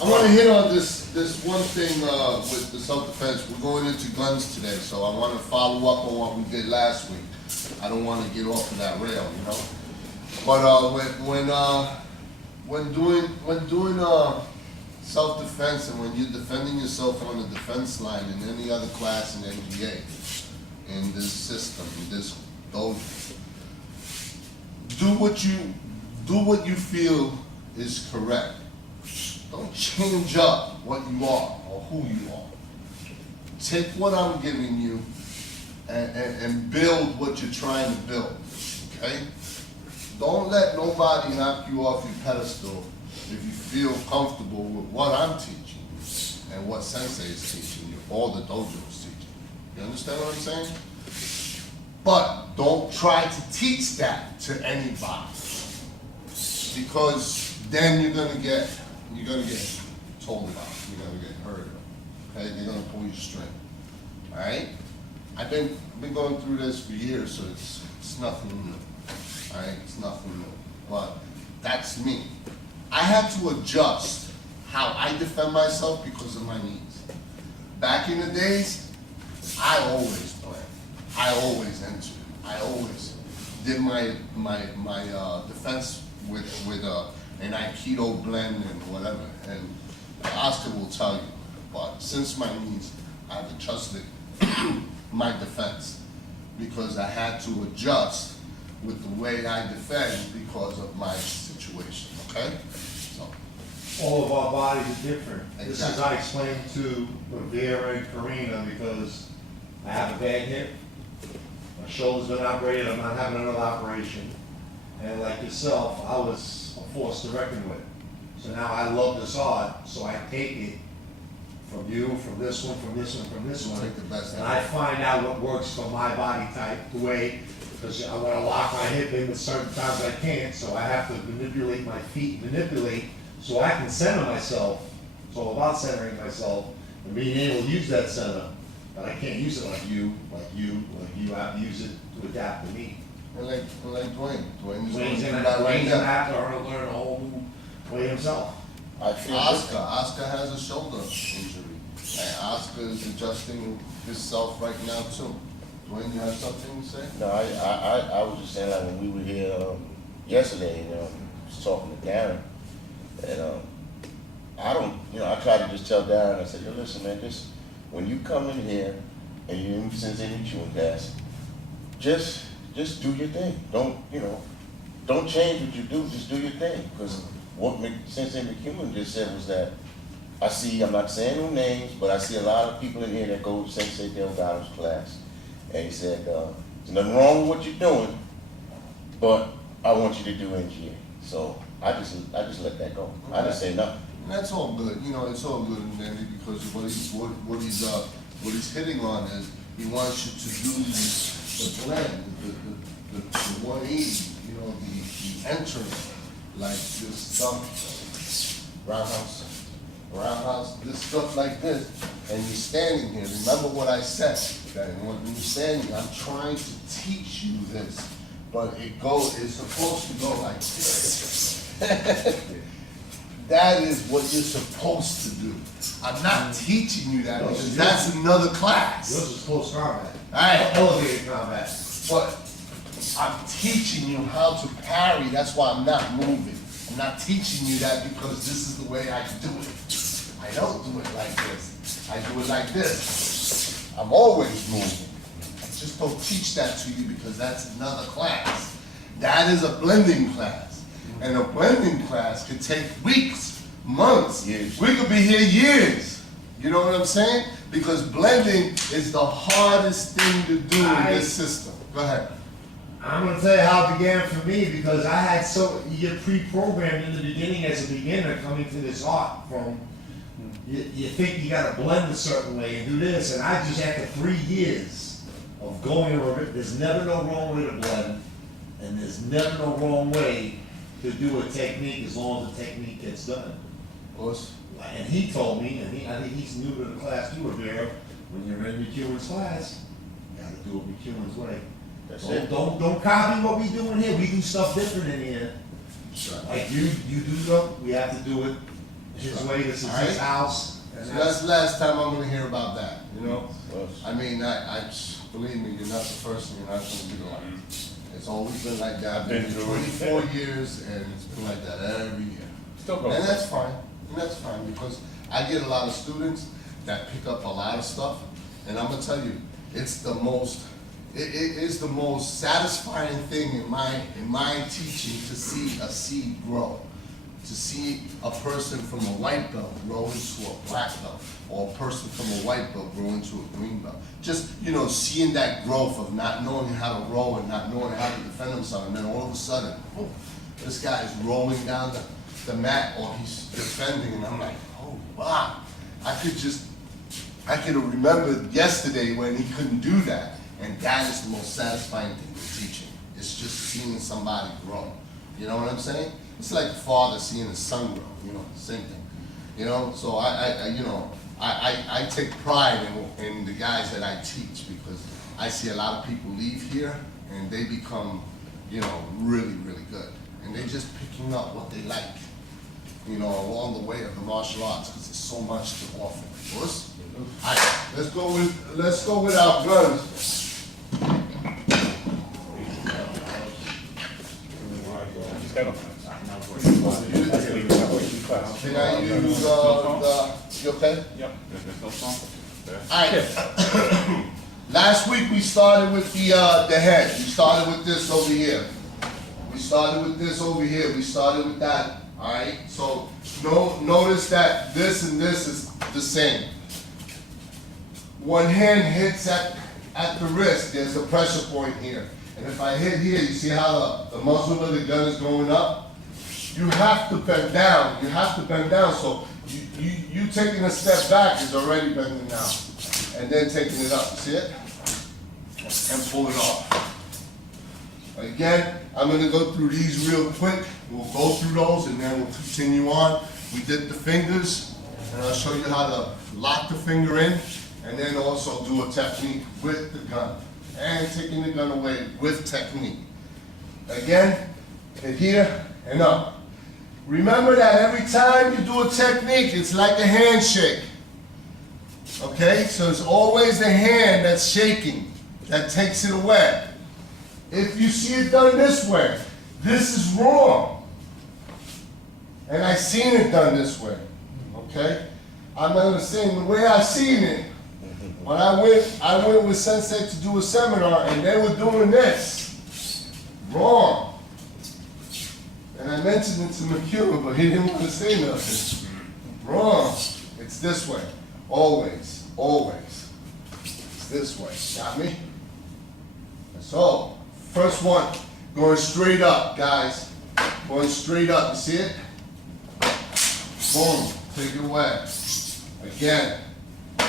I want to hit on this one thing with the self-defense. We're going into guns today, so I want to follow up on what we did last week. I don't want to get off of that rail, you know. But when doing self-defense and when you're defending yourself on the defense line in any other class in NGA, in this system, in this dojo, do what you feel is correct. Don't change up what you are or who you are. Take what I'm giving you and build what you're trying to build, okay? Don't let nobody knock you off your pedestal if you feel comfortable with what I'm teaching you and what Sensei is teaching you, all the dojo is teaching you. You understand what I'm saying? But don't try to teach that to anybody, because then you're gonna get told about, you're gonna get heard of, okay? They're gonna pull your string, all right? I've been going through this for years, so it's nothing new, all right? It's nothing new, but that's me. I had to adjust how I defend myself because of my knees. Back in the days, I always planned. I always entered. I always did my defense with an Aikido blend and whatever. And Oscar will tell you, but since my knees, I've adjusted my defense because I had to adjust with the way I defend because of my situation. Okay? So. All of our bodies are different. Exactly. This is I explained to Vera and Karina because I have a bad hip. My shoulder's been operated, I'm not having another operation. And like yourself, I was a force to reckon with. So now I love this art, so I take it from you, from this one, from this one, from this one. Take the best and out. I find out what works for my body type, the way, because I want to lock my hip in at certain times I can't, so I have to manipulate my feet, so I can center myself. It's all about centering myself and being able to use that center. But I can't use it like you. I have to use it to adapt to me. And like Dwayne. Dwayne's Dwayne's going gonna, through that right Dwayne's gonna now. have to learn a whole new way himself. I feel Oscar has a shoulder injury. And Oscar is adjusting himself right now too. Dwayne, you have something to say? No, I was just saying, like, when we were here yesterday, I was talking to Darren, and I tried to just tell Darren, I said, yo, listen, man, just when you come in here and you're in Sensei McEwen class, just do your thing. Don't change what you do, just do your thing. Because what Sensei McEwen just said was that I'm not saying no names, but I see a lot of people in here that go to Sensei Delgado's class. And he said, there's nothing wrong with what you're doing, but I want you to do NGA. So I just let that go. I didn't say nothing. And that's all good. You know, it's all good and dandy because what he's hitting on is he wants you to do the blend, the 180, you know, the entering, like this stuff, roundhouse, this stuff like this, and you're standing here. Remember what I said, that when you're standing, I'm trying to teach you this, but it's supposed to go like this. That is what you're supposed to do. I'm not teaching you that because that's another class. Yours is close combat. Alright. Elevated combat. But I'm teaching you how to parry. That's why I'm not moving. I'm not teaching you that because this is the way I do it. I don't do it like this. I do it like this. I'm always moving. I just don't teach that to you because that's another class. That is a blending class. And a blending class could take weeks, months. Years. We could be here years. You know what I'm saying? Because blending is the hardest thing to do in this system. Go ahead. I'm gonna tell you how it began for me because I had you get pre-programmed in the beginning as a beginner coming to this art from, you think you gotta blend a certain way and do this, and I just after 3 years of going over it, there's never no wrong way to blend, and there's never no wrong way to do a technique as long as the technique gets done. Of course. And he told me, and I think he's new to the class too, Vera, when you're in McEwen's class, you gotta do it McEwen's way. Don't copy what we doing here. We do stuff different in here. Sure. Like you do stuff, we have to do it his way, this is All right. his house. And So that's the last time I'm gonna hear about that, you know? Well, I mean, believe me, you're not the first and you're not gonna be the last. It's always been like that. I've been here 24 years and it's been like that every year. Still goes. And that's fine, because I get a lot of students that pick up a lot of stuff, and I'm gonna tell you, it's the most, it is the most satisfying thing in my teaching to see a seed grow. To see a person from a white belt grow into a black belt, or a person from a white belt grow into a green belt. Just, seeing that growth of not knowing how to row and not knowing how to defend himself, and then all of a sudden, boom, this guy is rolling down the mat, or he's defending, and I'm like, oh, wow. I could have remembered yesterday when he couldn't do that, and that is the most satisfying thing with teaching. It's just seeing somebody grow. You know what I'm saying? It's like a father seeing his son grow, same thing. So I take pride in the guys that I teach, because I see a lot of people leave here and they become, really, really good. And they're just picking up what they like, along the way of the martial arts, because there's so much to offer. Us? All right, let's go with our guns. Can I use your pen? Yep, there's no song. Alright. Last week we started with the head. We started with this over here. We started with that. Alright? So notice that this and this is the same. One hand hits at the wrist, there's a pressure point here. And if I hit here, you see how the muzzle of the gun is going up? You have to bend down. So you taking a step back is already bending down. And then taking it up. See it? And pull it off. Again, I'm going to go through these real quick. We'll go through those and then we'll continue on. We did the fingers, and I'll show you how to lock the finger in, and then also do a technique with the gun. And taking the gun away with technique. Again, hit here and up. Remember that every time you do a technique, it's like a handshake. Okay? So it's always the hand that's shaking that takes it away. If you see it done this way, this is wrong. And I seen it done this way. Okay? I'm not gonna say the way I seen it. When I went with Sensei to do a seminar, and they were doing this. Wrong. And I mentioned it to McHugh, but he didn't want to say nothing. Wrong. It's this way. Always. Always. It's this way. Got me? So, first one. Going straight up, guys. Going straight up. You see it? Boom. Take it away. Again.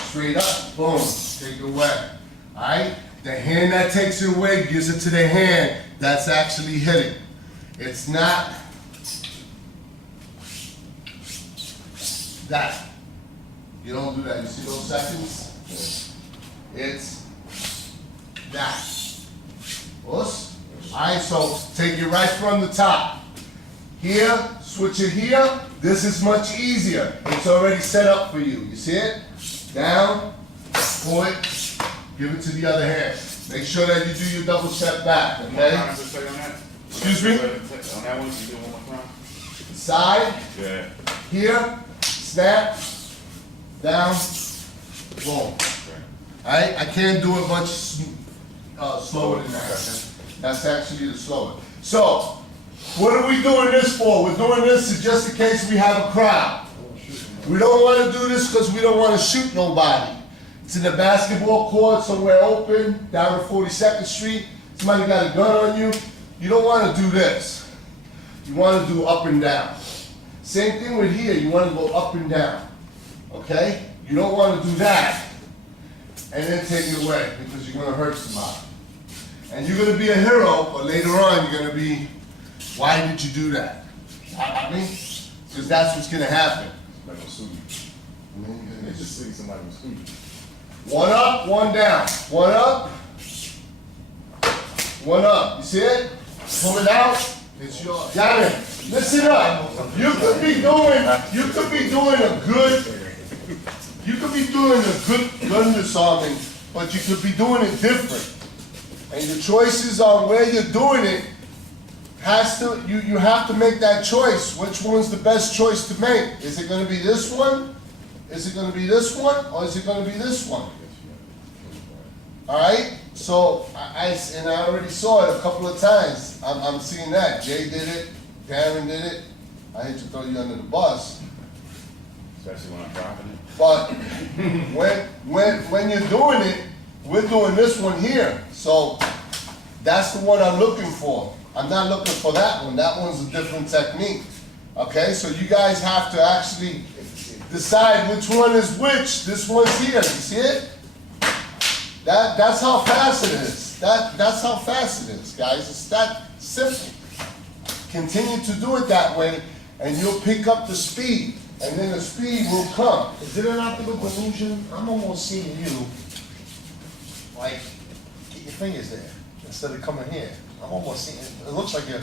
Straight up. Boom. Take it away. Alright? The hand that takes it away gives it to the hand that's actually hitting. It's not that. You don't do that. You see those seconds? It's that. Us? Alright, so take it right from the top. Here, switch it here. This is much easier. It's already set up for you. You see it? Down, pull it, give it to the other hand. Make sure that you do your double step back, okay? Excuse me? On that one, you do it one more time? Side, Yeah. here, snap, down, boom. Alright, I can't do it much slower than that. That's actually the slower. So, what are we doing this for? We're doing this just in case we have a crowd. We don't want to do this because we don't want to shoot nobody. It's in the basketball court, somewhere open, down on 42nd Street. Somebody got a gun on you. You don't want to do this. You want to do up and down. Same thing with here. You want to go up and down. Okay? You don't want to do that and then take it away because you're going to hurt somebody. And you're going to be a hero, but later on you're going to be, why did you do that? I mean, because that's what's going to happen. Like a suit. They just see somebody with suit. One up, one down. One up, one up. You see it? Pull it out. It's yours. Got it. Listen up. You could be doing a good gun disarming, but you could be doing it different. And your choices on where you're doing it you have to make that choice. Which one's the best choice to make? Is it gonna be this one? Is it gonna be this one? Or is it gonna be this one? Alright? So, I already saw it a couple of times. I'm seeing that. Jay did it, Darren did it. I hate to throw you under the bus. Especially when I'm dropping it. But when you're doing it, we're doing this one here. So that's the one I'm looking for. I'm not looking for that one. That one's a different technique. Okay, so you guys have to actually decide which one is which. This one's here. You see it? That's how fast it is. That's how fast it is, guys. It's that simple. Continue to do it that way, and you'll pick up the speed, and then the speed will come. Is it an optical delusion? I'm almost seeing you, like, get your fingers there, instead of coming here. I'm almost seeing, it looks like you're,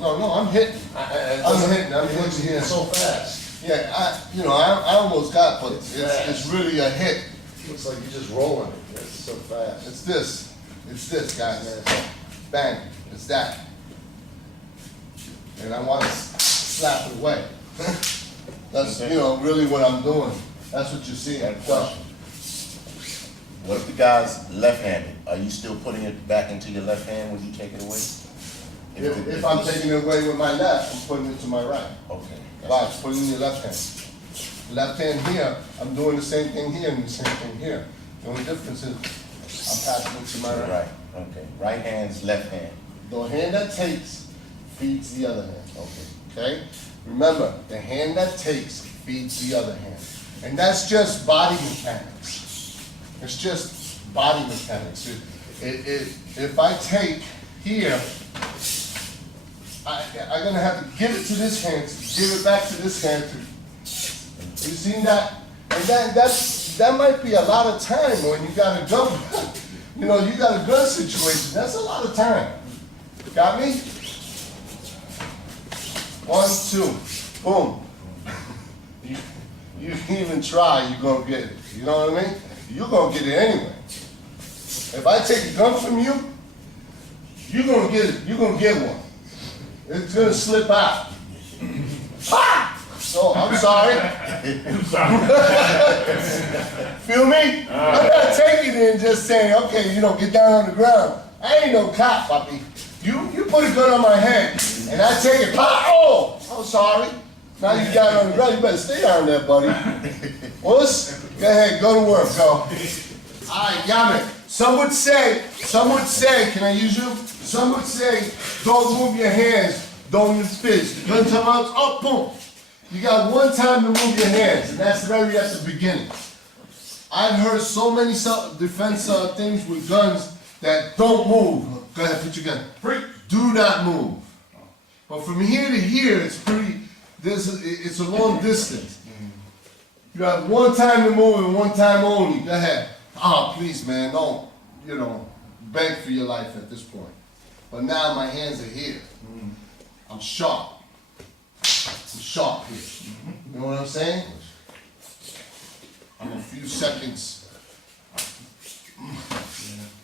No, I'm hitting. I'm hitting. I'm hitting here. so fast. Yeah, I almost got, but it's really a hit. Looks like you're just rolling it, it's so fast. It's this, guys. Bang, it's that. And I want to slap it away. That's, really what I'm doing. That's what you're seeing. Question. What if the guy's left-handed? Are you still putting it back into your left hand when you take it away? If I'm taking it away with my left, I'm putting it to my right. Okay. Watch, put it in your left hand. Left hand here, I'm doing the same thing here and the same thing here. The only difference is I'm passing it to my right. Right, okay. Right hand's left hand. The hand that takes feeds the other hand. Okay? Remember, the hand that takes feeds the other hand. And that's just body mechanics. It's just body mechanics. If I take here, I'm gonna have to give it to this hand, to give it back to this hand. You see that? And that might be a lot of time when you got a gun. You got a gun situation. That's a lot of time. Got me? 1, 2, boom. You even try, you're gonna get it. You know what I mean? You're gonna get it anyway. If I take a gun from you, you're gonna get it. You're gonna get one. It's gonna slip out. Ah! So I'm sorry. Feel me? I'm not taking it and just saying, okay, get down on the ground. I ain't no cop, puppy. You put a gun on my head and I take it. Oh, I'm sorry. Now you got it on the ground. You better stay down there, buddy. Wuss, go ahead, go to work, go. All right, got it. Some would say, can I use you? Some would say, don't move your hands, don't use fists. Gun time out, oh, boom. You got one time to move your hands, and that's very at the beginning. I've heard so many self-defense things with guns that don't move. Go ahead, put your gun. Do not move. But from here to here, it's a long distance. You have one time to move and one time only. Go ahead. Please, man, don't, beg for your life at this point. But now my hands are here. I'm sharp. I'm sharp here. You know what I'm saying? I'm a few seconds.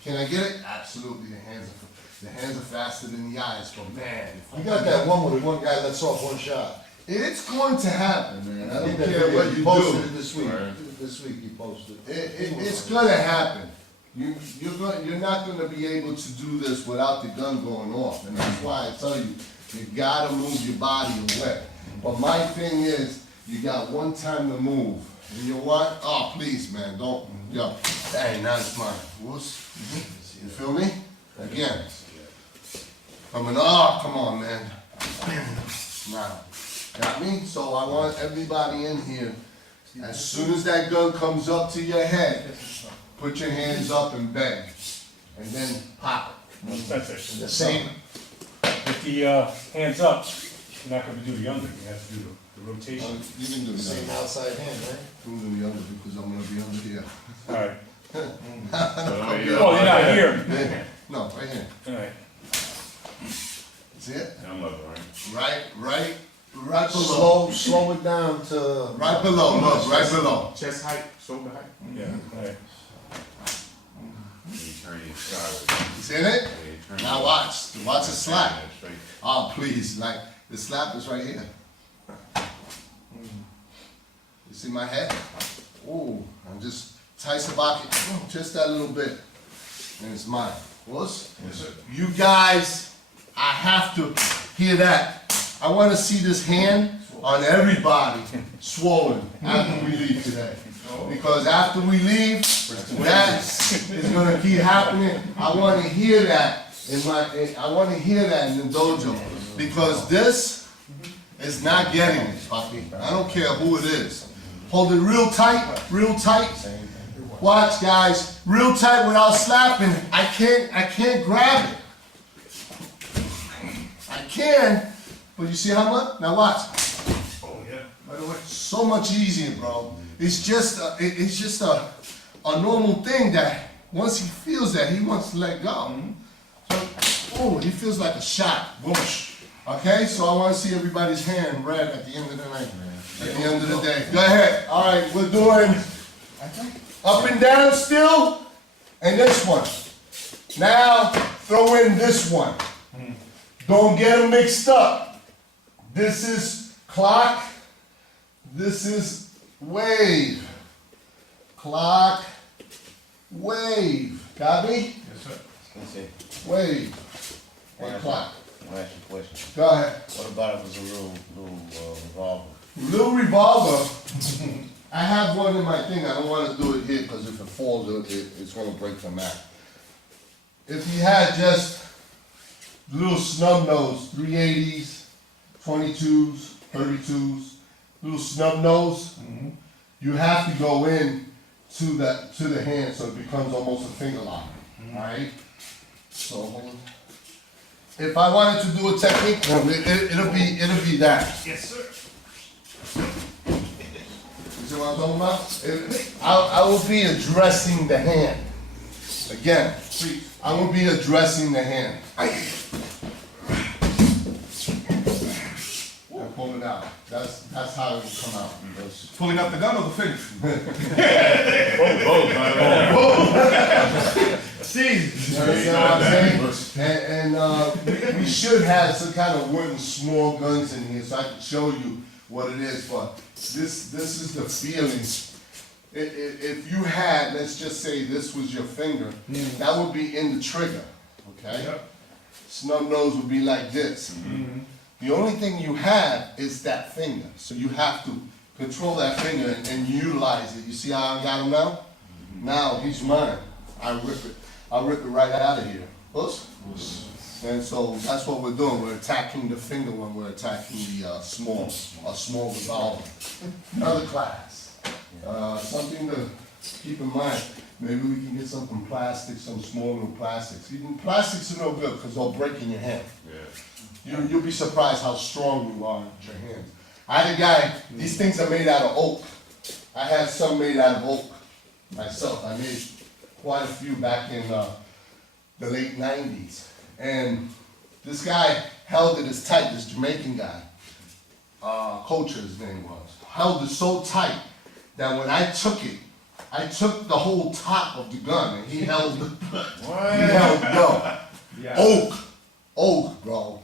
Can I get it? Absolutely. The hands are faster than the eyes. But man, You got that one where the one guy lets off one shot. it's going to happen, man. I don't That care video, what he you posted do. it this week. This week he posted. It's gonna happen. You're not gonna be able to do this without the gun going off, and that's why I tell you, you gotta move your body away. But my thing is, you got one time to move, and you what? Oh, please, man, don't. Yo, dang, now it's mine. Wuss. You feel me? Again. Come on, man. Now, got me? So I want everybody in here. As soon as that gun comes up to your head, put your hands up and bang, and then pop it. That's it. The same. With the hands up, you're not gonna do the under, you have to do the rotation. You can do the Same other. outside hand, right? You can do the other because I'm gonna be under here. Alright. Oh, Oh, you're not here. No, right here. Alright. That's it. I'm looking, right? Right below. Slow it down to. Right below, look, right below. Chest height, shoulder height. Yeah, right. You turn it sideways. You see it? Yeah, turn Now it- watch the slap. Yeah, straight. Oh, please, like, the slap is right here. You see my head? Ooh, I'm just tight the bucket, just that little bit, and it's mine. Boss? Yes, sir. You guys, I have to hear that. I wanna see this hand on everybody swollen after we leave today. Because after we leave, that is gonna keep happening. I wanna hear that I wanna hear that in the dojo. Because this is not getting it, Papi. I don't care who it is. Hold it real tight, real tight. Watch, guys, real tight without slapping. I can't grab it. I can, but you see how much? Now watch. Oh, yeah. By the way, so much easier, bro. It's just a normal thing that once he feels that, he wants to let go. So, oh, he feels like a shot. Whoosh. Okay, so I want to see everybody's hand red at the end of the night. At the end of the day. Go ahead. All right, we're doing up and down still, and this one. Now, throw in this one. Don't get them mixed up. This is clock. This is wave. Clock, wave. Got me? Yes, sir. Sensei, Wave. And clock. I'm gonna ask you a question. Go ahead. What about if it's a little revolver? Little revolver. I have one in my thing. I don't want to do it here because if it falls, it's going to break the mat. If you had just little snub nose, 380s, 22s, 32s, little snub nose, you have to go in to the hand so it becomes almost a finger lock. All right. So hold on. If I wanted to do a technique, it'll be that. Yes, sir. You see what I'm talking about? I will be addressing the hand. Again, I will be addressing the hand. And pull it out. That's how it will come out. Pulling up the gun or the finger? You understand what I'm saying? And we should have some kind of wooden small guns in here so I can show you what it is, but this is the feeling. If you had, let's just say this was your finger, that would be in the trigger, okay? Yep. Snub nose would be like this. The only thing you have is that finger, so you have to control that finger and utilize it. You see how I got him now? Now he's mine. I rip it right out of here. Oops. And so that's what we're doing. We're attacking the finger when we're attacking the small revolver. Another class. Something to keep in mind. Maybe we can get some from plastic, some small little plastics. Even plastics are no good because they'll break in your hand. You'll be surprised how strong you are with your hands. I had a guy, these things are made out of oak. I had some made out of oak myself. I made quite a few back in the late 90s. And this guy held it as tight, this Jamaican guy, Coach his name was, held it so tight that when I took it, I took the whole top of the gun and he held oak, bro.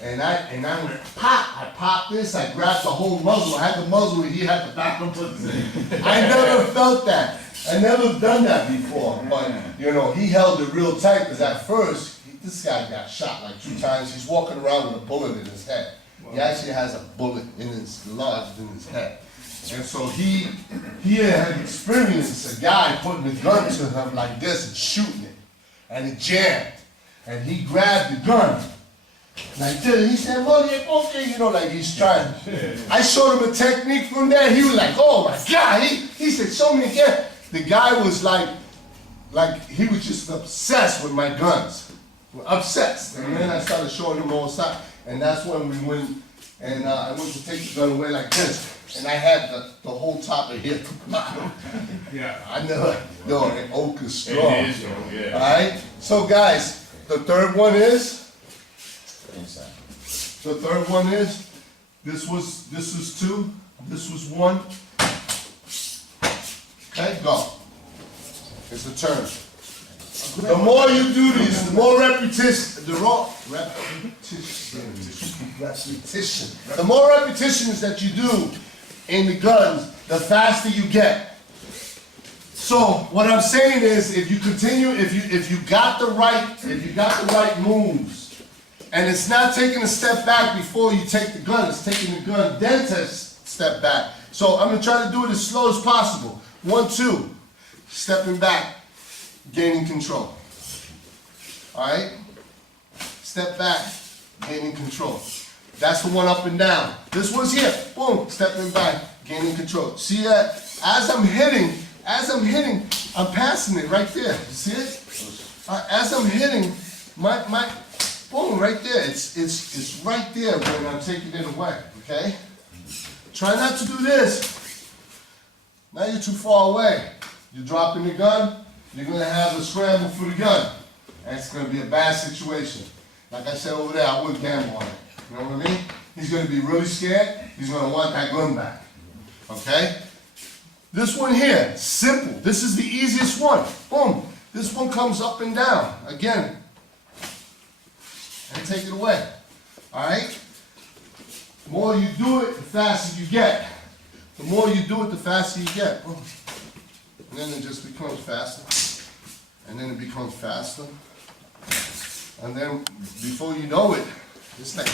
And I went pop, I popped this, I grabbed the whole muzzle, I had the muzzle and he had the back of it. I never felt that. I never done that before, but you know, he held it real tight because at first, this guy got shot like 2 times. He's walking around with a bullet in his head. He actually has a bullet in his lodged in his head. And so he had experienced a guy putting a gun to him like this and shooting it. And it jammed. And he grabbed the gun. Like this, he said, well, yeah, okay, you know, like he's trying. I showed him a technique from there. He was like, oh my God. He said, show me again. The guy was like he was just obsessed with my guns. Obsessed. And then I started showing him all sides. And that's when we went, and I went to take the gun away like this. And I had the whole top of here to the bottom. Yeah. I never, no, the oak is strong. It is, though, yeah. Alright? So guys, the third one is inside. The third one is, this was 2, this was 1. Okay, go. It's a turn. The more you do these, the more repetition, the more repetitions that you do in the guns, the faster you get. So what I'm saying is, if you continue, if you got the right moves, and it's not taking a step back before you take the gun, it's taking the gun, then to step back. So I'm gonna try to do it as slow as possible. 1, 2, stepping back, gaining control. All right? Step back, gaining control. That's the one up and down. This one's here, boom, stepping back, gaining control. See that? As I'm hitting, I'm passing it right there. You see it? As I'm hitting, my boom, right there. It's right there when I'm taking it away. Okay? Try not to do this. Now you're too far away. You're dropping the gun. You're gonna have a scramble for the gun. That's gonna be a bad situation. Like I said over there, I wouldn't gamble on it. You know what I mean? He's gonna be really scared. He's gonna want that gun back. Okay? This one here, simple. This is the easiest one. Boom. This one comes up and down. Again. And take it away. Alright? The more you do it, the faster you get. The more you do it, the faster you get. Boom. And then it just becomes faster. And then it becomes faster. And then before you know it, it's like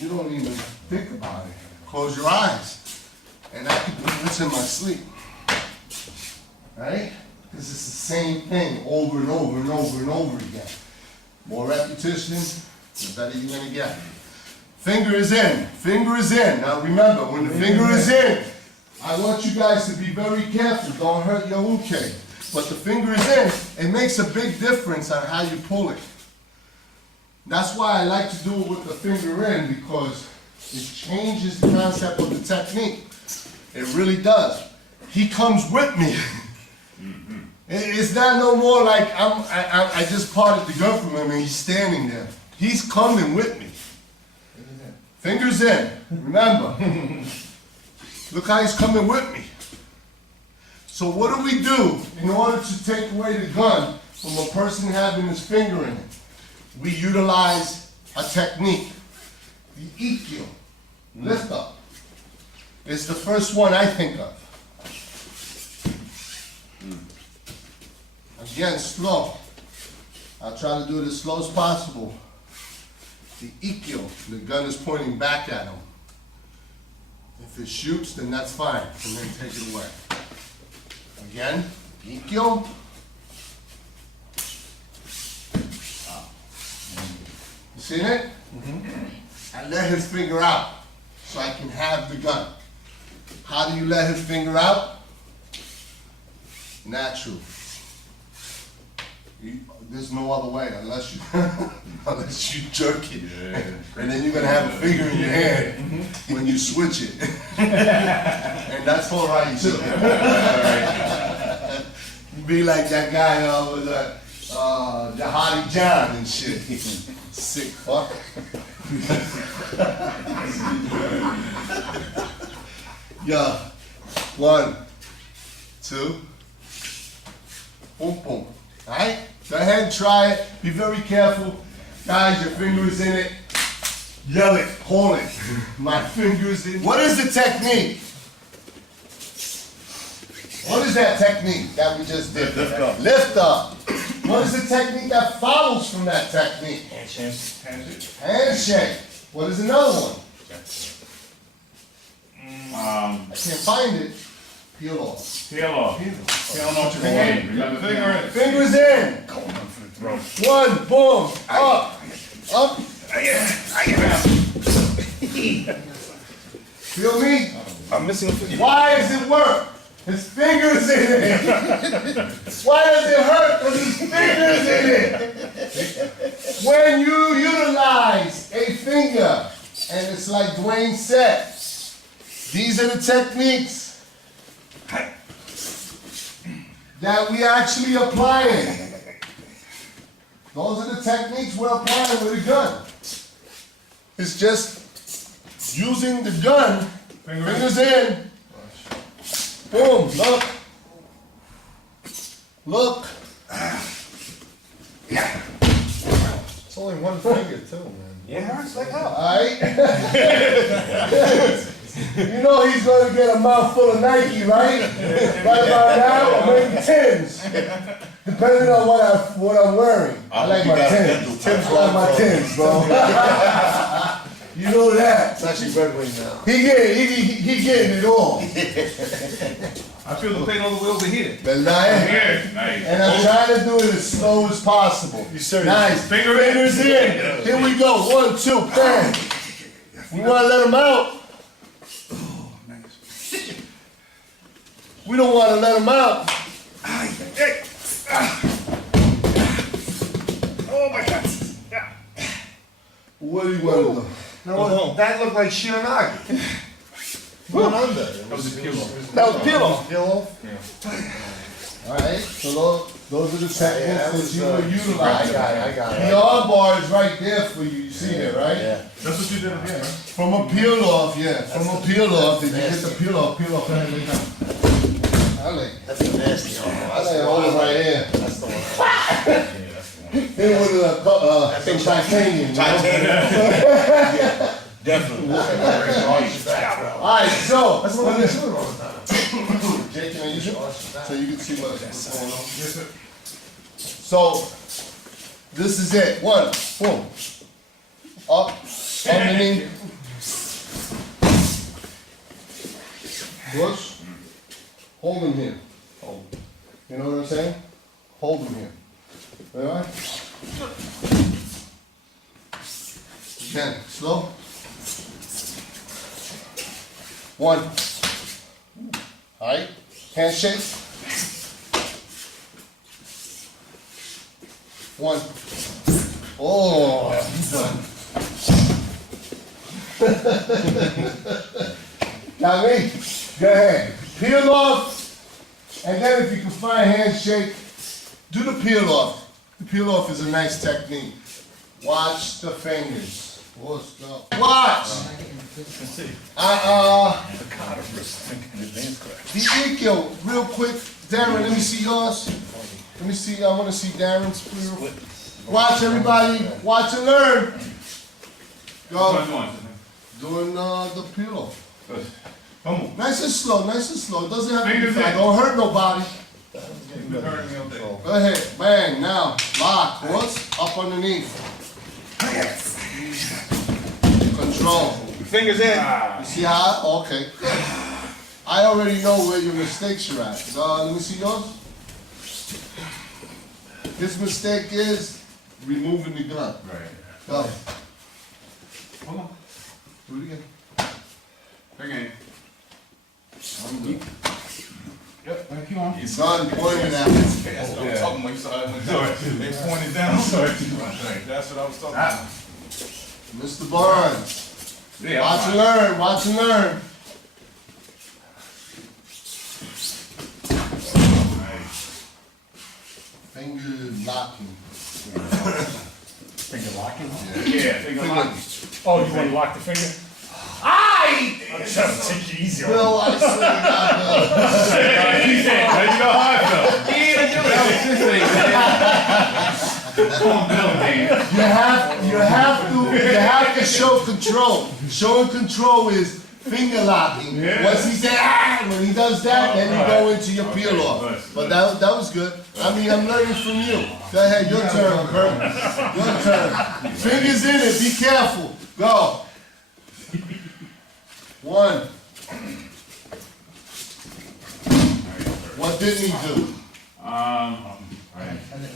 you don't even think about it. Close your eyes. And I can do this in my sleep. Right? Because it's the same thing over and over and over and over again. More repetition, the better you're gonna get. Finger is in. Finger is in. Now remember, when the finger is in, I want you guys to be very careful. Don't hurt your uke. But the finger is in, it makes a big difference on how you pull it. That's why I like to do it with the finger in, because it changes the concept of the technique. It really does. He comes with me. It's not no more like I just parted the gun from him and he's standing there. He's coming with me. Fingers in. Remember. Look how he's coming with me. So what do we do in order to take away the gun from a person having his finger in it? We utilize a technique. The EQ. Lift up. It's the first one I think of. Again, slow. I'll try to do it as slow as possible. The EQ, the gun is pointing back at him. If it shoots, then that's fine, and then take it away. Again, EQ. You seen it? I let his finger out so I can have the gun. How do you let his finger out? Natural. There's no other way unless you unless you jerk it, and then you're gonna have a finger in your hand when you switch it, and that's all right too. Be like that guy with Jihadi John and shit. Sick fuck. Yeah. 1, 2. Boom, boom. Alright? Go ahead and try it. Be very careful. Guys, your finger is in it. Yell it. Call it. My finger is in it. What is the technique? What is that technique that we just did? Lift up. Lift up. What is the technique that follows from that technique? Handshake. Handshake. What is another one? I can't find it. Peel off. Peel off. Peel off your hand. Remember, finger in. Fingers in. Going on for the throat. 1, boom, up, up. Feel me? I'm missing a finger. Why does it work? His fingers in it. Why does it hurt? Because his fingers in it. When you utilize a finger, and it's like Dwayne said, these are the techniques that we actually applying. Those are the techniques we're applying with a gun. is just using the gun, fingers in, boom, look. Look. It's only one finger too, man. Yeah, hurts like hell. Alright? You know he's gonna get a mouthful of Nike, right? Right about now, or maybe Tim's. Depending on what I'm wearing. I like my Timbs. I like my Timbs, bro. You know that. It's actually Red Wing now. He getting it all. I feel the pain all the way over here. But nice. Nice. And I'm trying to do it as slow as possible. Nice. Fingers in. Here we go. 1, 2, bang. We wanna let him out. We don't wanna let him out. Oh my God. Yeah. What do you wanna do? That looked like Shiranagi. One under. That was a peel off. That was peel off. Peel off? Alright, so those are the techniques that you will utilize. I got it. The arm bar is right there for you. You see it, right? Yeah. That's what you did again, right? From a peel off, yeah. From a peel off, if you get the peel off, go ahead, lay down. I like That's the nasty one. I like all of right here. That's the one. It was some titanium. Definitely. Alright, so. That's what I'm doing all the time. Jake, can I use it? So you can see what's going on. Yes, sir. So, this is it. 1, boom. Up, underneath. Push. Hold him here. You know what I'm saying? Hold him here. Alright? Again, slow. 1. Alright? Handshake. 1. Oh, he's done. Got me? Go ahead. Peel off, and then if you can find handshake, do the peel off. The peel off is a nice technique. Watch the fingers. Watch. Ezekiel, real quick. Darren, let me see yours. Let me see, I wanna see Darren's real quick. Watch everybody, watch and learn. Go. Doing the peel off. Vamos. Nice and slow, nice and slow. It doesn't have to be Fingers fast. in. Don't hurt nobody. You've been hurting me all day. Go ahead, bang, now, lock, what's up underneath? Control. Fingers in. You see how, okay, good. I already know where your mistakes are at. Let me see yours. His mistake is removing the gun. Right. Go, Hold on. do it again. Again. I'm good. Yep. Keep on. Gun pointed at me. That's what I'm talking about. You saw it went Sorry. down. They pointed down. Sorry. Right, that's what I was talking about. Mr. Barnes, Yeah, watch and learn, watch and learn. Finger locking. Finger locking? Yeah, finger lock. Oh, you want to lock the finger? I'm trying to take you easy on Bill, I swear to God, He said, "Let you know how I felt." He ain't do that. Was his thing, man. Come on, Bill, man. you have to show control. Showing control is finger locking. Yeah. Once he said, when he does that, then you go into your peel off. Right. But that was good. I mean, I'm learning from you. Go ahead, your turn, Bert. Your turn. Fingers in it, be careful. Go. 1. What didn't he do?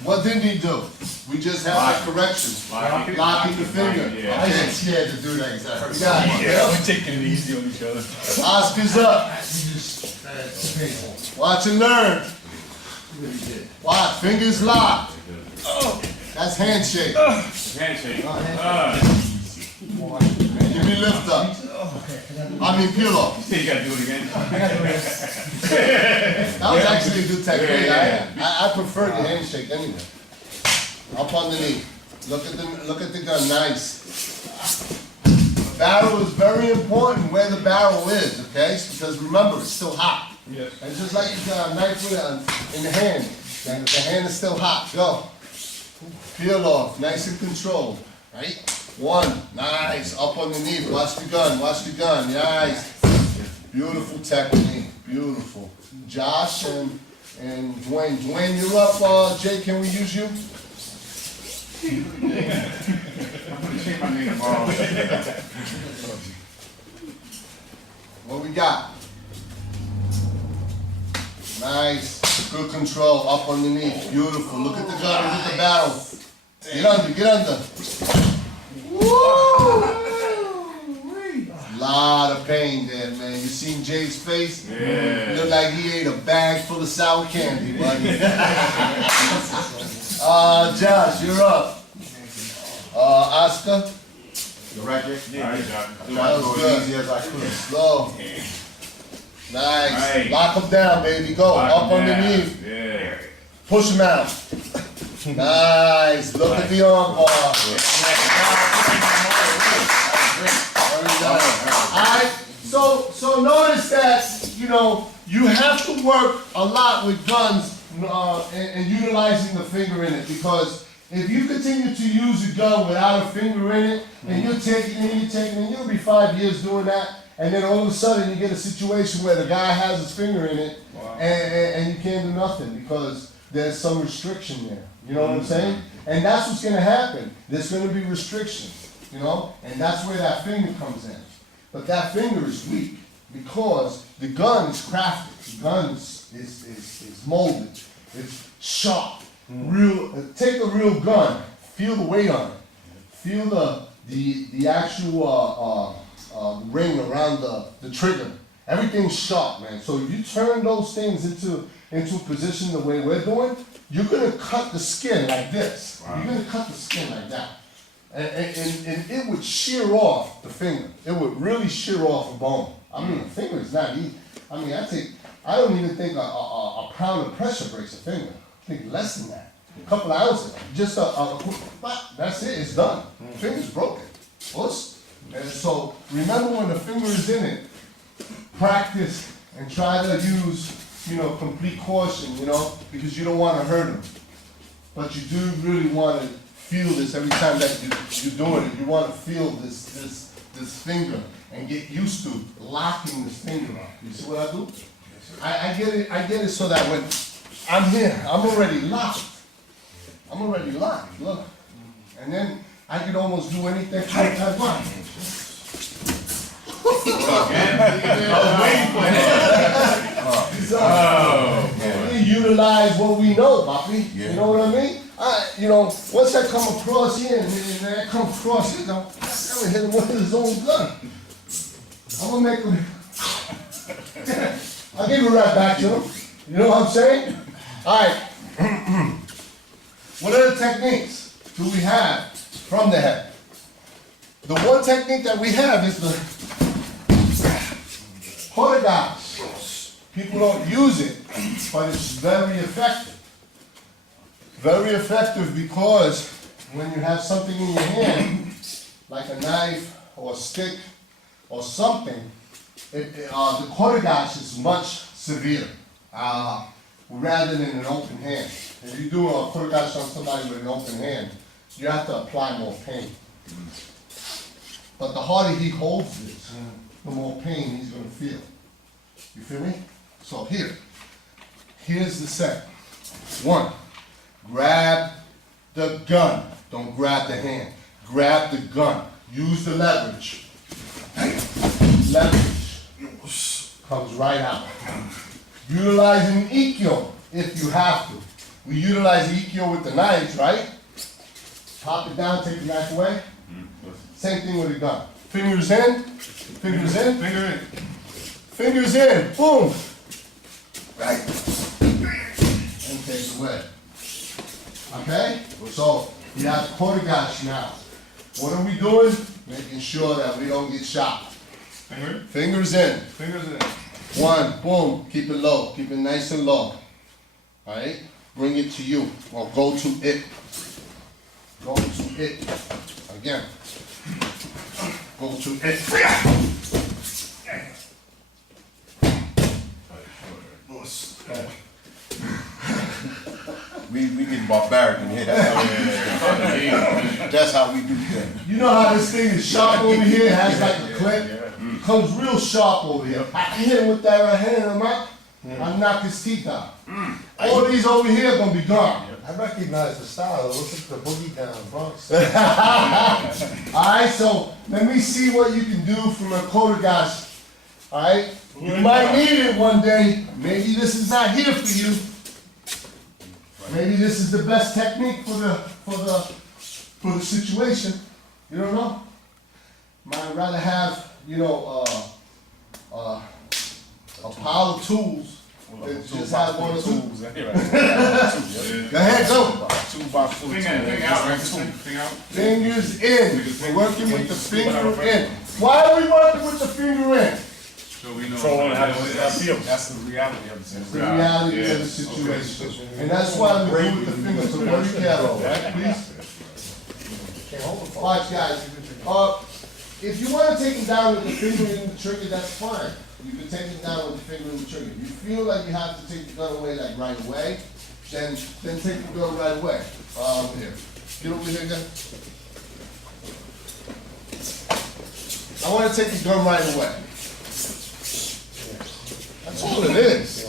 What didn't he do? We just had the corrections. Locking the finger. Yeah. I get scared to do that exactly. You got it. Yeah, we're taking it easy on each other. Oscar's up. Watch and learn. Watch, fingers locked. That's handshake. Handshake. Give me lift up. I mean peel off. You gotta do it again. That was actually a good technique. Yeah. I prefer the handshake anyway. Up underneath. Look at the gun, nice. barrel is very important where the barrel is, okay? Because remember, it's still hot. Yes. And just like you got a knife with in the hand, the hand is still hot. Go. Peel off, nice and controlled, right? One, nice, up underneath, watch the gun, nice. Beautiful technique, beautiful. Josh and Dwayne. Dwayne, you're up, Jay, can we use you? I'm gonna change my name tomorrow. What we got? Nice, good control, up underneath, beautiful. Look at the gun, look at the barrel. Get under. Lot of pain there, man. You seen Jay's face? Yeah. Look like he ate a bag full of sour candy, buddy. Josh, you're up. Oscar? The record? All right, John. That was good. Easy as I could. Slow. Nice. Nice. Lock him down, baby. Go. Up Yeah. underneath. Yeah. Push him out. Nice. Look at the arm bar. Very nice. Alright, so notice that, you have to work a lot with guns and utilizing the finger in it, because if you continue to use a gun without a finger in it, and you're taking and you'll be 5 years doing that, and then all of a sudden you get a situation where the guy has his finger in it, and you can't do nothing because there's some restriction there. You know what I'm saying? And that's what's gonna happen. There's gonna be restrictions. And that's where that finger comes in. But that finger is weak because the gun is crafted. The gun is molded. It's sharp. Take a real gun. Feel the weight on it. Feel the actual ring around the trigger. Everything's sharp, man. So if you turn those things into position the way we're doing, you're gonna cut the skin like this. Wow. You're gonna cut the skin like that. And it would shear off the finger. It would really shear off a bone. I mean, a finger is not easy. I mean, I don't even think a pound of pressure breaks a finger. I think less than that. A couple of ounces. Just a quick, that's it, it's done. Finger's broken. And so, remember when the finger is in it, practice and try to use, complete caution, because you don't want to hurt them. But you do really want to feel this every time that you're doing it. You want to feel this finger and get used to locking this finger up. You see what I do? I get it so that when I'm here, I'm already locked. Look. And then I can almost do anything I want. We utilize what we know, Bobby. You know what I mean? Once I come across here and I come across here, I'm gonna hit him with his own gun. I'm gonna make him. I'll give it right back to him. You know what I'm saying? All right. What other techniques do we have from the head? The one technique that we have is the Hodagosh. People don't use it, but it's very effective. Very effective because when you have something in your hand, like a knife or a stick or something, the Hodagosh is much severe, rather than an open hand. If you do a Hodagosh on somebody with an open hand, you have to apply more pain. But the harder he holds this, the more pain he's going to feel. You feel me? So here's the set. One, grab the gun. Don't grab the hand. Grab the gun. Use the leverage. Leverage comes right out. Utilizing Ikkyo if you have to. We utilize Ikkyo with the knives, right? Pop it down, take the knife away. Same thing with a gun. Fingers in, fingers in, finger in. Fingers in, boom. Right. And take it away. Okay? So, we have Hodagosh now. What are we doing? Making sure that we don't get shot. Fingers in. Fingers in. One, boom. Keep it low. Keep it nice and low. Alright? Bring it to you. Or go to it. Go to it. Again. go to it. We get barbaric in here. That's how we do things. You know how this thing is sharp over here, it has like a clip? Comes real sharp over here. I hit him with that right hand, I knock his teeth out. All these over here gonna be gone. I recognize the style, it looks like the boogie down Bronx. Alright, so let me see what you can do from a kodogashi. Alright? You might need it one day. Maybe this is not here for you. Maybe this is the best technique for the situation. You don't know? Might rather have, a pile of tools than just have one or two. Go ahead, go. 2x4. Thing out, right? Thing out. Fingers in. We're working with the finger in. Why are we working with the finger in? So we know. Controlling how to feel. That's the reality of the The reality of the situation. And that's why I'm doing with the finger, so very careful, right, please? Watch, guys. If you want to take him down with the finger in the trigger, that's fine. You can take him down with the finger in the trigger. If you feel like you have to take the gun away, like right away, then take the gun right away. Here. Get over here again. I want to take the gun right away. That's all it is.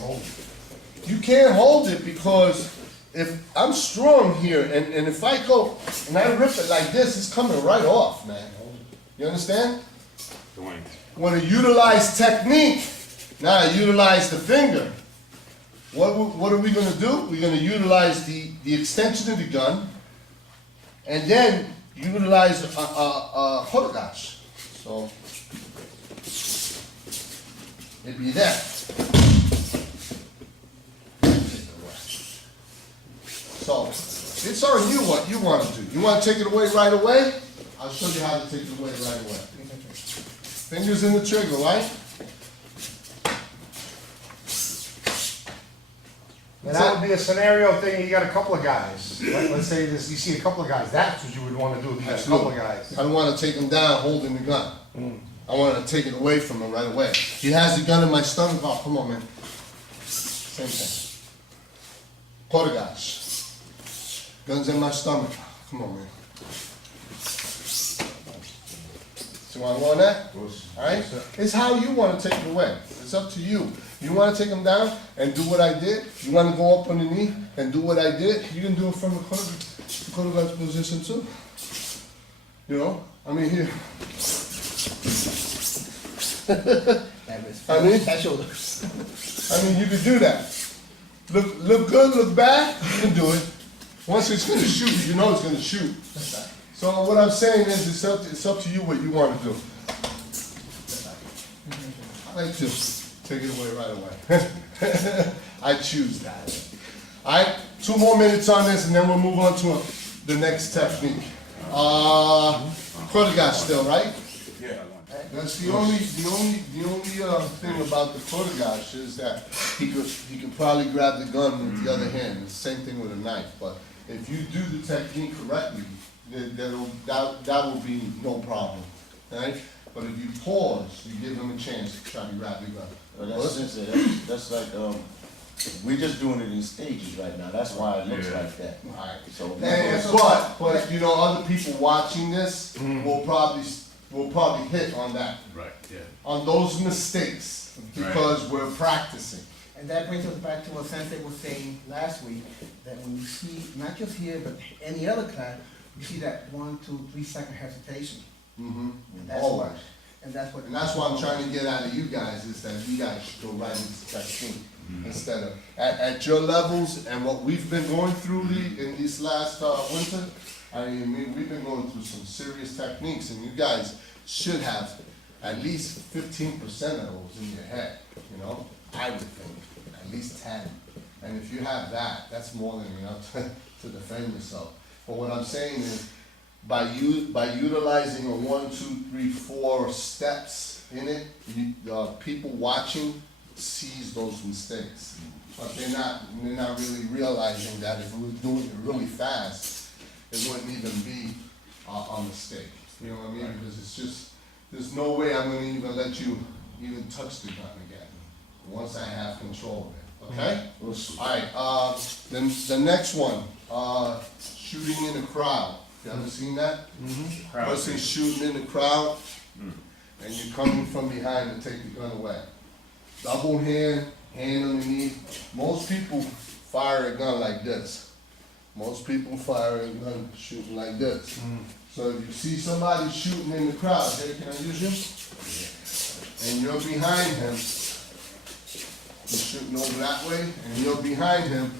You can't hold it because if I'm strong here and if I go and I rip it like this, it's coming right off, man. You understand? Want to utilize technique, now I utilize the finger. What are we going to do? We're going to utilize the extension of the gun and then utilize a kodogashi. So it'd be that. So, it's on you what you want to do. You want to take it away right away? I'll show you how to take it away right away. Fingers in the trigger, right? And that would be a scenario thing, you got a couple of guys. Let's say this, you see a couple of guys, that's what you would want to do if you got a couple of guys. I don't want to take him down holding the gun. I want to take it away from him right away. He has the gun in my stomach. Oh, come on, man. Same thing. Kodogashi. Guns in my stomach. Come on, man. So I want that? Alright? It's how you want to take it away. It's up to you. You want to take him down and do what I did? You want to go up on the knee and do what I did? You can do it from the kodogashi position too. You know? I mean, here. I mean, you can do that. Look good, look bad, you can do it. Once it's gonna shoot, you know it's gonna shoot. So what I'm saying is, it's up to you what you want to do. I like to take it away right away. I choose that. All right, 2 more minutes on this, and then we'll move on to the next technique. Kodogashi still, right? Yeah. That's the only thing about the kodogashi is that he could probably grab the gun with the other hand. It's the same thing with a knife. But if you do the technique correctly, that will be no problem, right? But if you pause, you give him a chance to try to grab the gun. That's like, we're just doing it in stages right now. That's why it looks like that. All right. So, But you know, other people watching this will probably hit on that, Right, yeah. on those mistakes, because we're practicing. And that brings us back to what Sensei was saying last week, that when you see, not just here, but any other class, you see that 1, 2, 3 second hesitation. Mm-hmm. And that's Always. what, and that's what. And that's what I'm trying to get out of you guys, is that you guys should go right into technique. Instead of, at your levels and what we've been going through in this last winter, I mean, we've been going through some serious techniques, and you guys should have at least 15% of those in your head, you know? I would think, at least 10. And if you have that, that's more than enough to defend yourself. But what I'm saying is, by utilizing a 1, 2, 3, 4 steps in it, people watching sees those mistakes. But they're not really realizing that if we were doing it really fast, it wouldn't even be a mistake. You know what I mean? Because it's just there's no way I'm gonna even let you even touch the gun again, once I have control of it, okay? Alright, then the next one, shooting in the crowd. You ever seen that? Person shooting in the crowd, and you're coming from behind to take the gun away. Double hand, hand underneath. Most people fire a gun like this. Most people fire a gun shooting like this. So if you see somebody shooting in the crowd, hey, can I use you? And you're behind him, he's shooting over that way, and you're behind him,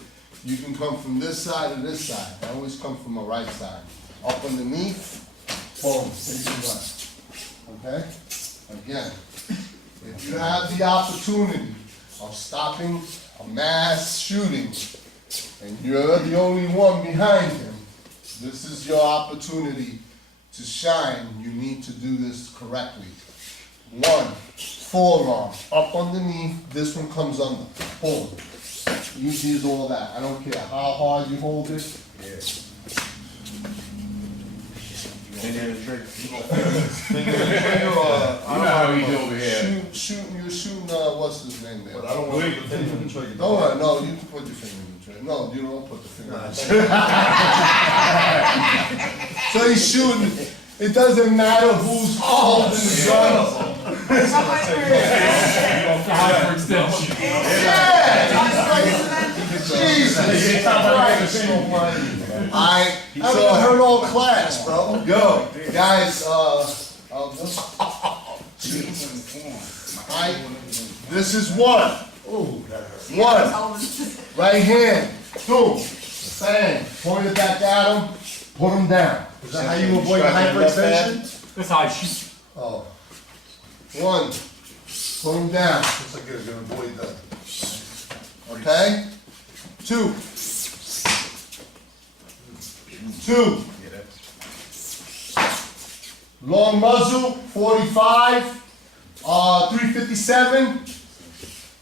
you can come from this side to this side. I always come from the right side. Up underneath, boom, take the gun. Okay? Again, if you have the opportunity of stopping a mass shooting, and you're the only one behind him, this is your opportunity to shine. You need to do this correctly. One, forearm, up underneath, this one comes under, boom. Easy as all that. I don't care how hard you hold it. Finger in the trigger. You know how we do over here. You're shooting, what's his name there? But I don't want to put the finger in the trigger. Don't worry, no, you can put your finger in the trigger. No, you don't put the finger in the trigger. So he's shooting, it doesn't matter who's holding the gun. Jesus Christ. I heard all class, bro. Yo, guys, this is one. Ooh, that hurt. One. Right hand. Two. Bang. Point it back at him. Put him down. Is that how you avoid hyperextension? That's how I shoot. Oh. One. Put him down. Looks like you're gonna avoid that. Okay? Two. Two. Long muzzle, 45, 357.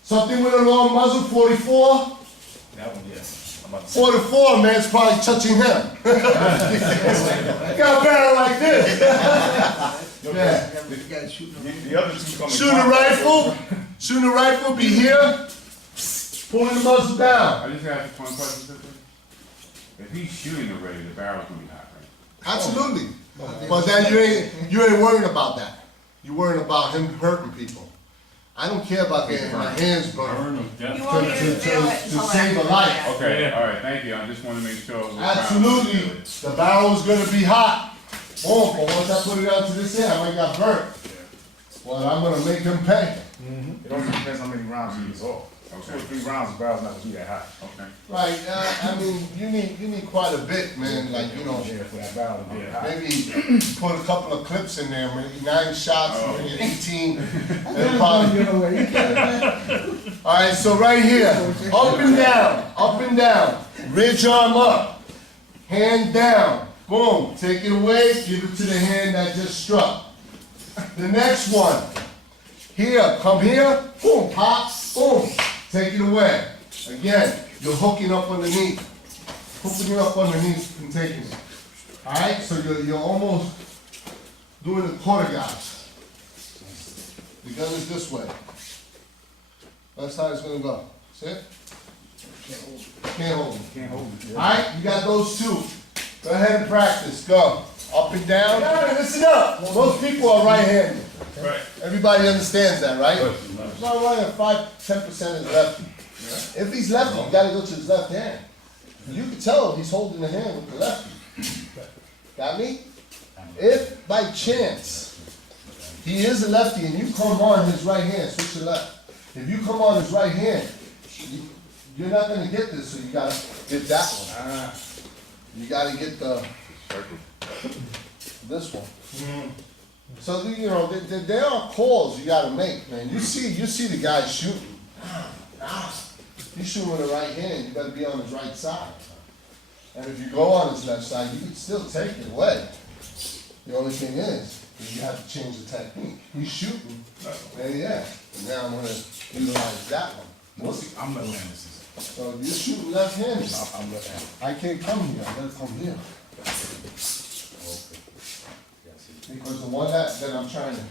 Something with a long muzzle, 44. That one, yes. 44, man, it's probably touching him. Got a barrel like this. Yeah. The other two coming. Shooting a rifle, be here. Pulling the muzzle down. I just have one question, sister. If he's shooting already, the barrel's gonna be hot, right? Absolutely. But then you ain't worrying about that. You're worrying about him hurting people. I don't care about getting my hands burned. Burn of death. You won't even feel it To until save a after. life. Okay, Yeah. all right, thank you. I just wanna make sure. we're Absolutely. proud. The barrel's gonna be hot. Boom, but once I put it out to this end, I might got burnt. Well, I'm gonna make him pay. It also depends how many rounds you use off. 2 or 3 rounds, the barrel's not gonna be that hot. Okay. Right, I mean, you need quite a bit, man, like, you know, Yeah, for that barrel to be hot. maybe put a couple of clips in there, maybe 9 shots, maybe 18. And probably, alright, so right here, up and down, ridge arm up, hand down, boom, take it away, give it to the hand that just struck. The next one, here, come here, boom, pop, boom, take it away. Again, you're hooking up underneath and taking it. Alright, so you're almost doing the quarter guys. The gun is this way. That's how it's gonna go. See it? Can't hold it. Can't hold it. Alright, you got those two. Go ahead and practice. Go. Up and down. Listen up. Most people are right-handed. Right. Everybody understands that, right? Well, right, 5-10% is lefty. If he's lefty, you gotta go to his left hand. You can tell he's holding the hand with the lefty. Got me? If by chance he is a lefty and you come on his right hand, switch to left. If you come on his right hand, you're not gonna get this, so you gotta get that one. You gotta get this one. So you know there are calls you gotta make, man. You see the guy shooting. He's shooting with the right hand. You gotta be on his right side. And if you go on his left side, you can still take it away. The only thing is you have to change the technique. He's shooting. Yeah. And now I'm gonna utilize that one. I'm left-handed. So if you're shooting left-handed, I'm left-handed. I can't come here. I gotta come here. Because the one that I'm trying to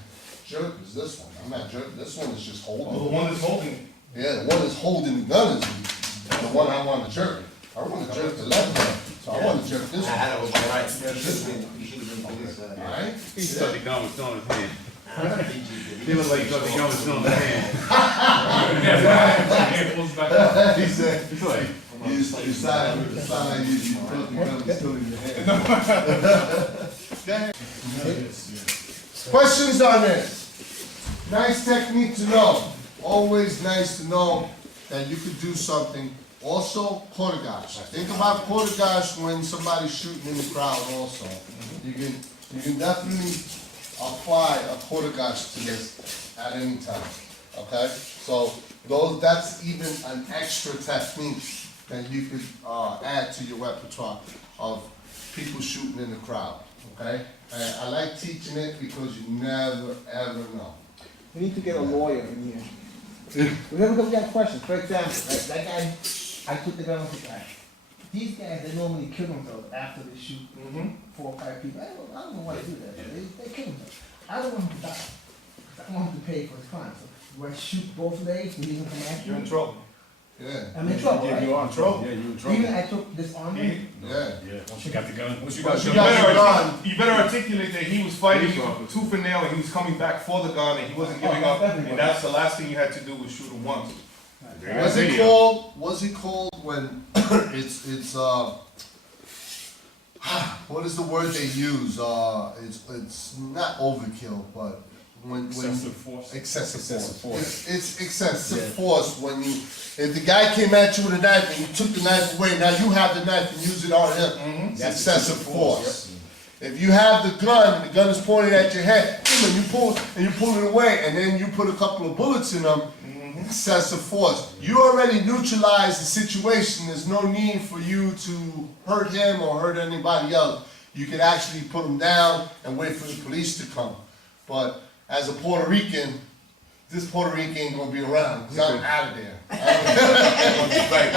jerk is this one. I'm not jerking. This one is just Oh, the holding. one that's holding. Yeah, the one that's holding the gun is the one I want to jerk. I want to jerk the left hand, so I want to jerk this one. that was all right. You should have been this side. Alright? He thought the gun was still in his hand. He looked like he thought the gun was still in his hand. Hand pulls back up. He said, He's like, you decided with the sign, you put the gun still in your hand. Okay. Questions on this? Nice technique to know. Always nice to know that you could do something. Also, quarter guards. Think about quarter guards when somebody's shooting in the crowd also. You can definitely apply a quarter guards to this at any time, okay? So that's even an extra technique that you could add to your repertoire of people shooting in the crowd, okay? And I like teaching it because you never, ever know. We need to get a lawyer in here. Whenever we got questions, for example, that guy, I took the gun with the guy. These guys, they normally kill themselves after they shoot 4 or 5 people. I don't know why they do that, but they kill themselves. I don't want him to die. I want him to pay for his crime. So do I shoot both legs and leave him come after You're in me? trouble. Yeah, I'm in trouble, Yeah, right? you are in trouble. Yeah, you're in trouble. Even I took this on me. yeah. Yeah, once you got the gun. Once you Once got, you got your gun. you better articulate that he was fighting you tooth and nail and he was coming back for the gun and he wasn't giving up. And that's the last thing you had to do was shoot him once. Was it called when it's what is the word they use? It's not overkill, but when Excessive force. excessive force. It's excessive force when if the guy came at you with a knife and you took the knife away, now you have the knife and use it on him. It's excessive force. If you have the gun and the gun is pointed at your head, and you pull it away, and then you put a couple of bullets in them, excessive force. You already neutralized the situation. There's no need for you to hurt him or hurt anybody else. You can actually put him down and wait for the police to come. But as a Puerto Rican, this Puerto Rican ain't gonna be around, because I'm out of there. Right.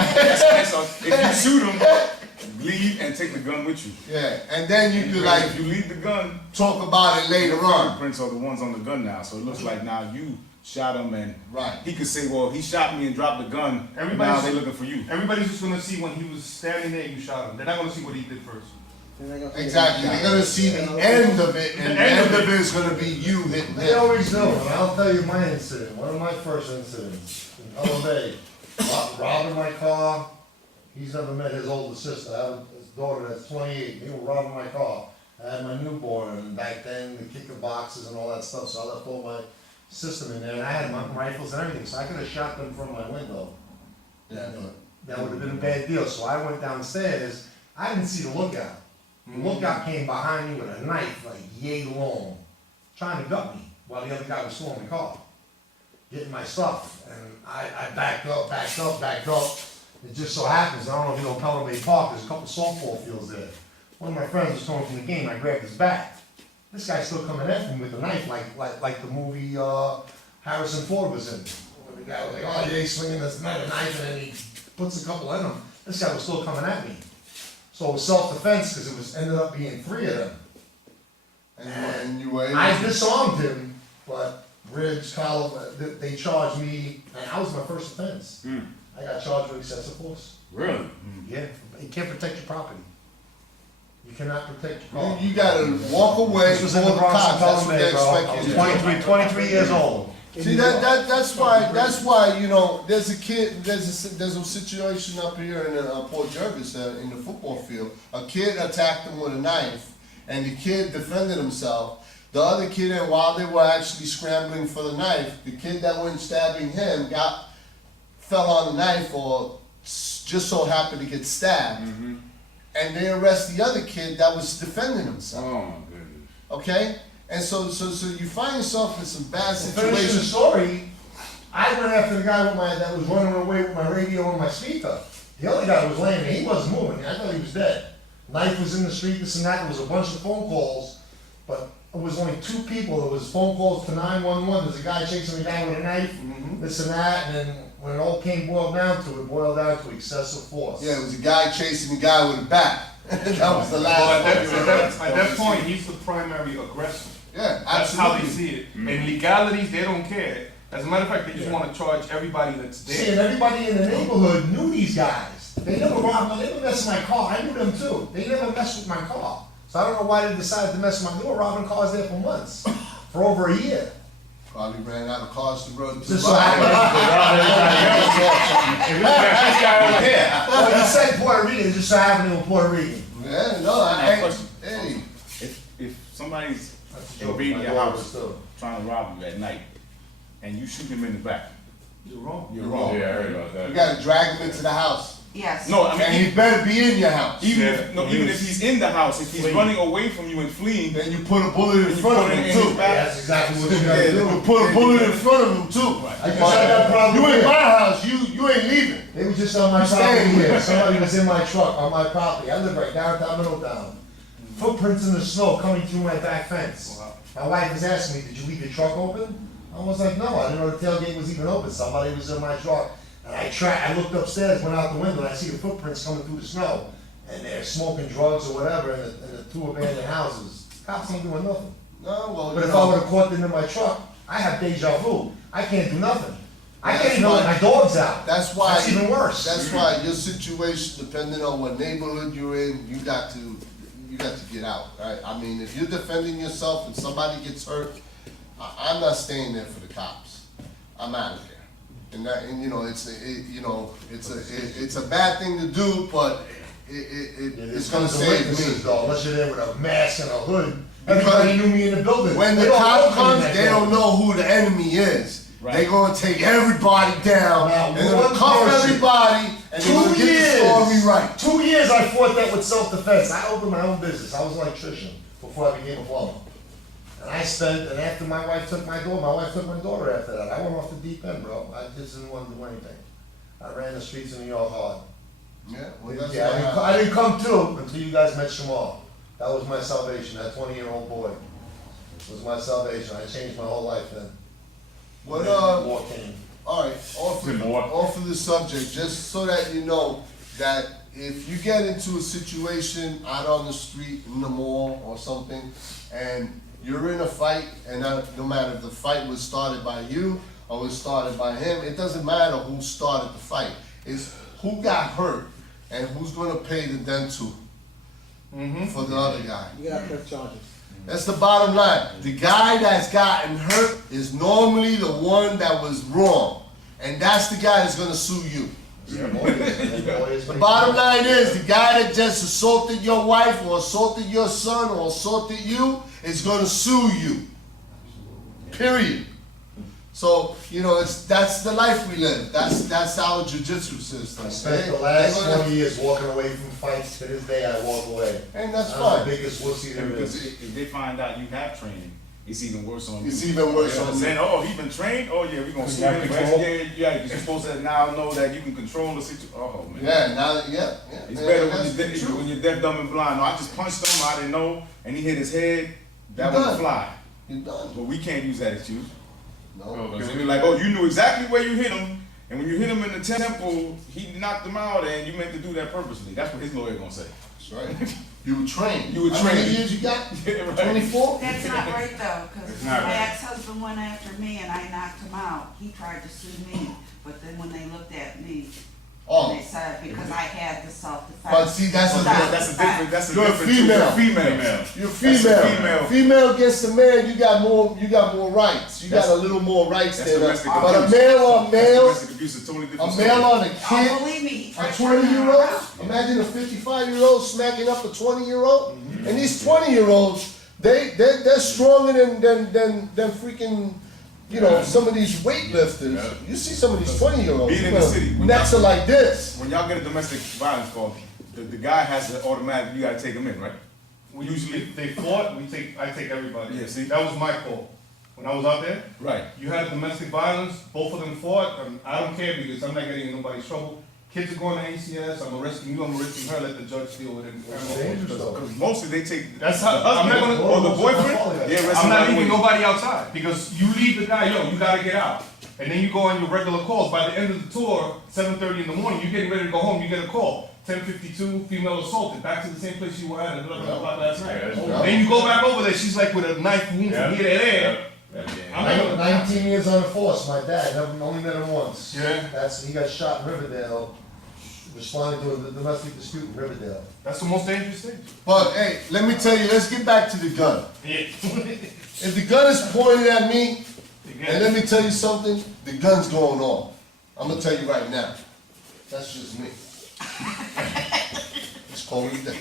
If you shoot him, leave and take the gun with you. Yeah, and then you could like If you leave the gun, talk about it later on. fingerprints are the ones on the gun now, so it looks like now you shot him and Right. he could say, well, he shot me and dropped the gun, and now Everybody's- they looking for you. Everybody's just gonna see when he was standing there, you shot him. They're not gonna see what he did first. Exactly, they're gonna see the end of it, and the end of it is gonna be you hitting They him. always do, and I'll tell you my incident, one of my first incidents in LA, robbing my car. He's never met his older sister, I have his daughter that's 28, they were robbing my car. I had my newborn, and back then, the kicker boxes and all that stuff, so I left all my system in there, and I had my rifles and everything, so I could have shot them from my window. Yeah, That would have been a bad deal, so I went downstairs, I didn't see the lookout. The lookout came behind me with a knife, like yay long, trying to gut me, while the other guy was still in the car, getting my stuff, and I backed up. It just so happens, I don't know if you know Pelham Bay Park, there's a couple softball fields there. One of my friends was coming from the game, I grabbed his bat. This guy's still coming at me with a knife, like the movie Harrison Ford was in. Where the guy was like, oh yeah, he's swinging this knife, and then he puts a couple in him. This guy was still coming at me. So it was self-defense, because it was ended up being 3 of them. and you were able I to. disarmed him, but ribs, collar, they charged me, and that was my first offense. I got charged with excessive force. really? Yeah, you can't protect your property. You cannot protect your property. You gotta walk away This was before in the the Bronx, cops, that's what they bro. I expect was you to do. 23 years old. See, that's why, you know, there's a kid, there's a situation up here in Port Jervis, in the football field. A kid attacked him with a knife, and the kid defended himself. The other kid, and while they were actually scrambling for the knife, the kid that went stabbing him fell on the knife, or just so happened to get stabbed. And they arrest the other kid that was defending himself, Oh my goodness. okay? And so you find yourself in some bad Finishing the situations. story, I went after the guy that was running away with my radio and my speaker. The other guy was laying there, he wasn't moving, I thought he was dead. Knife was in the street, this and that, there was a bunch of phone calls, but it was only 2 people, there was phone calls to 911, there's a guy chasing a guy with a knife, this and that, and then when it all boiled down to excessive force. Yeah, it was a guy chasing a guy with a bat. That was the Well, last. at that point, he's the primary aggressor. Yeah, That's how they absolutely. see it. And legalities, they don't care. As a matter of fact, they just wanna charge everybody that's See, there. and everybody in the neighborhood knew these guys. They never robbed me, they never messed with my car, I knew them too. They never messed with my car. So I don't know why they decided to mess with my, they were robbing cars there for months, for over a year. Probably ran out of cars to run. Just so happened. Well, you said Puerto Rican, it just so happened they were Puerto Rican. Yeah, no, I have a question. hey, If somebody's That's a joke, invading my your daughter house, was still- trying to rob you at night, and you shoot him in the back, You're wrong. you're wrong. Yeah, I heard about that. you gotta drag him into the house. Yes. No, I And mean, he better be in your house. even Yeah. if, no, even if he's in the house, if he's Fleeing. running away from you and fleeing, Then you put a bullet in And you front of put it him in his too. back. That's exactly what you Yeah, gotta you do. put a bullet in front of him too. I just had that problem You in here. my house, you ain't leaving. They was just on my You property staying here, here. somebody was in my truck, on my property, I live right downtown Middletown. Footprints in the snow coming through my back fence. Wow. My wife was asking me, did you leave your truck open? I was like, no, I didn't know the tailgate was even open, somebody was in my truck. And I looked upstairs, went out the window, and I see the footprints coming through the snow. And they're smoking drugs or whatever in the two abandoned houses. Cops ain't doing nothing. No, well, But you if I would've know, caught them in my truck, I have deja vu. I can't do nothing. I That's can't even let why- my dogs out. that's why. That's even worse. That's why your situation, depending on what neighborhood you're in, you got to get out, right? I mean, if you're defending yourself and somebody gets hurt, I'm not staying there for the cops. I'm out of there. And you know, it's a bad thing to do, but it's gonna save me. Though, unless you're there with a mask and a hood. Everybody knew me in the building. When They the don't cop know me in comes, that they don't building. know who the enemy is. Right. They gonna take everybody down, Now, and they're gonna one cuff person- everybody, and they're gonna 2 get the story years. right. 2 years I fought that with self-defense. I opened my own business. I was an electrician before I became a plumber. And after my wife took my daughter after that. I went off the deep end, bro. I just didn't want to do anything. I ran the streets of New York hard. Yeah, well, that's Yeah, what I didn't come to until you guys met Shamal. That was my salvation, that 20-year-old boy. Was my salvation. I changed my whole life then. What, War came. all right, off of the subject, just so that you know that if you get into a situation out on the street, in the mall or something, and you're in a fight, and no matter if the fight was started by you or was started by him, it doesn't matter who started the fight. It's who got hurt and who's gonna pay the dental for the other guy. You gotta press charges. That's the bottom line. The guy that's gotten hurt is normally the one that was wrong. And that's the guy that's gonna sue you. The bottom line is, the guy that just assaulted your wife or assaulted your son or assaulted you is gonna sue you. Period. So, you know, that's the life we live. That's our jujitsu system. I spent the They last gonna- 20 years walking away from fights. To this day, I walk away. And that's I'm fine. the biggest wussy there because is. if they find out you have training, it's even worse on you. It's even worse on you. Saying, oh, he been trained, oh yeah, we gonna Because see you have him. control. Yeah, you're supposed to now know that you can control the situation. Oh man. Yeah, now, yeah. It's man, better that's the truth. when you're deaf, dumb, and blind. No, I just punched him, I didn't know, and he hit his head, that You're was a done. fly. You're done. But we can't use that excuse. No. Because they be like, oh, you knew exactly where you hit him, and when you hit him in the temple, he knocked him out, and you meant to do that purposely. That's what his lawyer gonna say. That's right. You were trained. You were How many trained. years you got? Yeah, right. 24? That's not right though, because It's my not right. ex-husband went after me and I knocked him out. He tried to sue me, but then when they looked at me, Oh, they said because I had the self-defense. but see, that's a Self-defense. That's a You're a different. female. You're female. You're That's a female. female. Female against a man, you got more rights. You got That's- a little more rights That's than domestic but a abuse. male on That's male, domestic abuse is a totally a different male story. on a Oh, kid, believe me, he a tried to turn me 20-year-old. around. Imagine a 55-year-old smacking up a 20-year-old. And these 20-year-olds, they're stronger than freaking, you know, some of these weightlifters. Yeah. You see some of these 20-year-olds. Being in the city, when necks are like this. When y'all get a domestic violence call, the guy has to automatically, you gotta take him in, right? We usually, if they fought, I take everybody. Yeah, see? That was my call. When I was out there, Right. you had domestic violence, both of them fought, and I don't care because I'm not getting in nobody's trouble. Kids are going to ACS, I'm arresting you, I'm arresting her, let the judge deal with it. dangerous, though. Because mostly they take That's the how- I'm not husband gonna- or the boyfriend, they arrest I'm him not right leaving away. nobody outside, because you leave the guy, yo, you gotta get out. and then you go on your regular calls. By the end of the tour, 7:30 in the morning, you're getting ready to go home, you get a call. 10:52, female assaulted, back to the same place you were at 11 o'clock last night. Yeah, that's Then you go back over there, she's like with a knife wound Yeah. from here to there. I'm like, 19 years on the force, my dad, only met him once. Yeah. He got shot in Riverdale, responding to a domestic dispute in Riverdale. that's the most dangerous thing. But hey, let me tell you, let's get back to the gun. Yeah. If the gun is pointed at me, and Again, let me tell you something, the gun's going off. I'm gonna tell you right now. That's just me. Just call me a day.